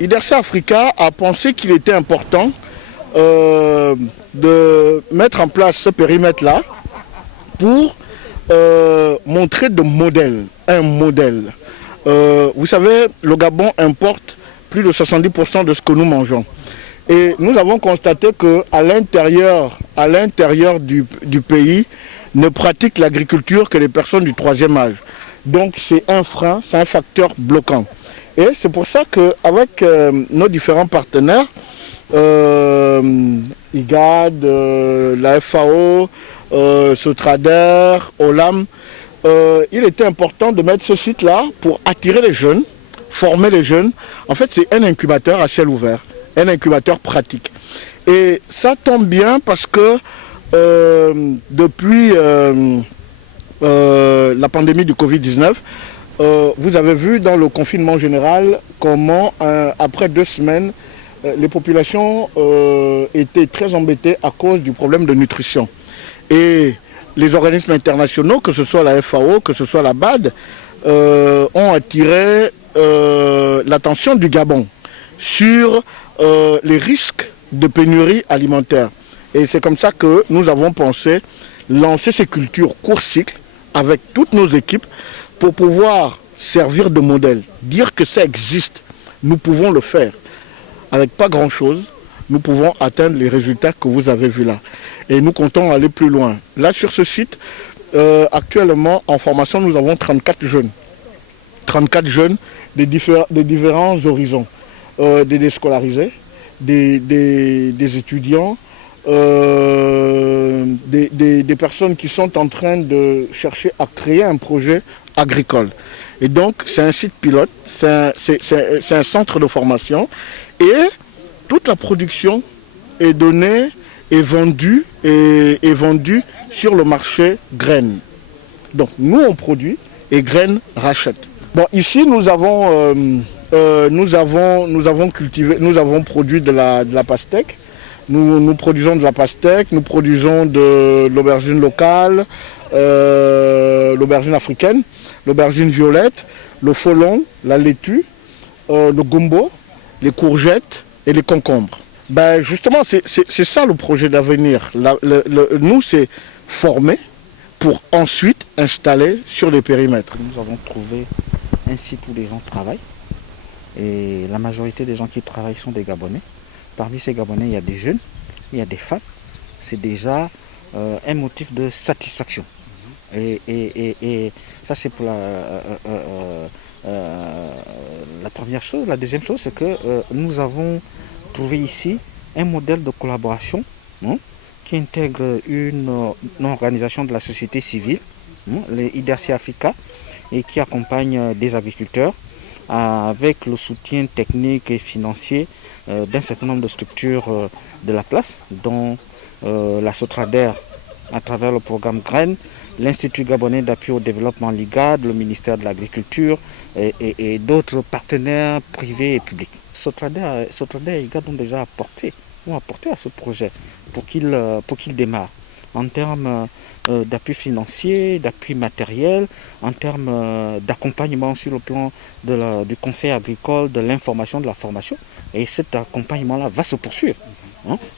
IDERCA Africa a pensé qu'il était important de mettre en place ce périmètre-là pour montrer un modèle. Vous savez, le Gabon importe plus de 70% de ce que nous mangeons. Et nous avons constaté qu'à l'intérieur du pays, ne pratiquent l'agriculture que les personnes du troisième âge. Donc c'est un frein, c'est un facteur bloquant. Et c'est pour ça qu'avec nos différents partenaires, IGAD, la FAO, Sotrader, OLAM, il était important de mettre ce site-là pour attirer les jeunes, former les jeunes. En fait, c'est un incubateur à ciel ouvert, un incubateur pratique. Et ça tombe bien parce que depuis la pandémie du Covid-19, vous avez vu dans le confinement général comment, après 2 semaines, les populations étaient très embêtées à cause du problème de nutrition. Et les organismes internationaux, que ce soit la FAO, que ce soit la BAD, ont attiré l'attention du Gabon sur les risques de pénurie alimentaire. Et c'est comme ça que nous avons pensé lancer ces cultures court cycle avec toutes nos équipes pour pouvoir servir de modèle, dire que ça existe, nous pouvons le faire. Avec pas grand-chose, nous pouvons atteindre les résultats que vous avez vus là. Et nous comptons aller plus loin. Là, sur ce site, actuellement, en formation, nous avons 34 jeunes. 34 jeunes des différents horizons. Des déscolarisés, des étudiants, des personnes qui sont en train de chercher à créer un projet agricole. Et donc, c'est un site pilote, c'est un centre de formation et toute la production est donnée, est vendue sur le marché graines. Donc, nous, on produit et graines rachètent. Bon, ici, nous avons produit de la pastèque. Nous produisons de la pastèque, nous produisons de l'aubergine locale, l'aubergine africaine, l'aubergine violette, le folon, la laitue, le gombo, les courgettes et les concombres. Ben justement, c'est ça le projet d'avenir. Nous, c'est former pour ensuite installer sur les périmètres. Nous avons trouvé un site où les gens travaillent. Et la majorité des gens qui travaillent sont des Gabonais. Parmi ces Gabonais, il y a des jeunes, il y a des femmes. C'est déjà un motif de satisfaction. Et ça, c'est pour la première chose. La deuxième chose, c'est que nous avons trouvé ici un modèle de collaboration qui intègre une organisation de la société civile, les IDERCA Africa, et qui accompagne des agriculteurs avec le soutien technique et financier d'un certain nombre de structures de la place, dont la Sotrader à travers le programme Graines, l'Institut Gabonais d'appui au développement l'IGAD, le ministère de l'Agriculture et d'autres partenaires privés et publics. Sotrader et IGAD ont déjà apporté à ce projet pour qu'il démarre en termes d'appui financier, d'appui matériel, en termes d'accompagnement sur le plan du conseil agricole, de l'information, de la formation. Et cet accompagnement-là va se poursuivre.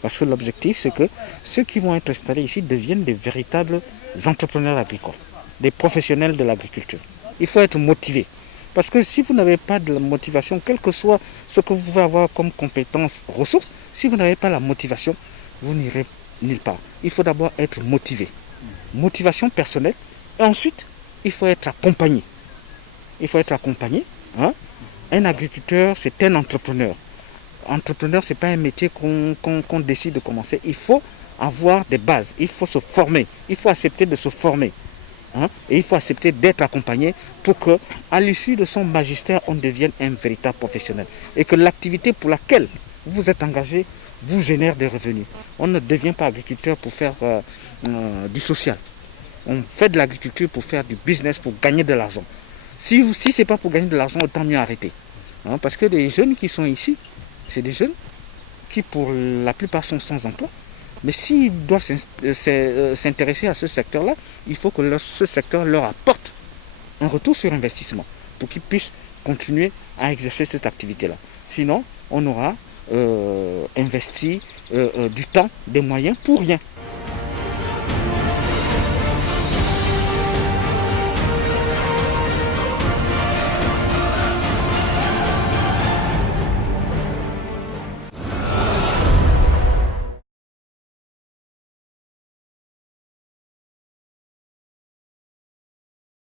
Parce que l'objectif, c'est que ceux qui vont être installés ici deviennent des véritables entrepreneurs agricoles, des professionnels de l'agriculture. Il faut être motivé. Parce que si vous n'avez pas de la motivation, quel que soit ce que vous pouvez avoir comme compétences, ressources, si vous n'avez pas la motivation, vous n'irez nulle part. Il faut d'abord être motivé. Motivation personnelle. Et ensuite, il faut être accompagné. Il faut être accompagné. Un agriculteur, c'est un entrepreneur. Entrepreneur, ce n'est pas un métier qu'on décide de commencer. Il faut avoir des bases. Il faut se former. Il faut accepter de se former. Et il faut accepter d'être accompagné pour qu'à l'issue de son magistère, on devienne un véritable professionnel. Et que l'activité pour laquelle vous êtes engagé vous génère des revenus. On ne devient pas agriculteur pour faire du social. On fait de l'agriculture pour faire du business, pour gagner de l'argent. Si ce n'est pas pour gagner de l'argent, autant mieux arrêter. Parce que les jeunes qui sont ici, c'est des jeunes qui pour la plupart sont sans emploi. Mais s'ils doivent s'intéresser à ce secteur-là, il faut que ce secteur leur apporte un retour sur investissement pour qu'ils puissent continuer à exercer cette activité-là. Sinon, on aura investi du temps, des moyens pour rien.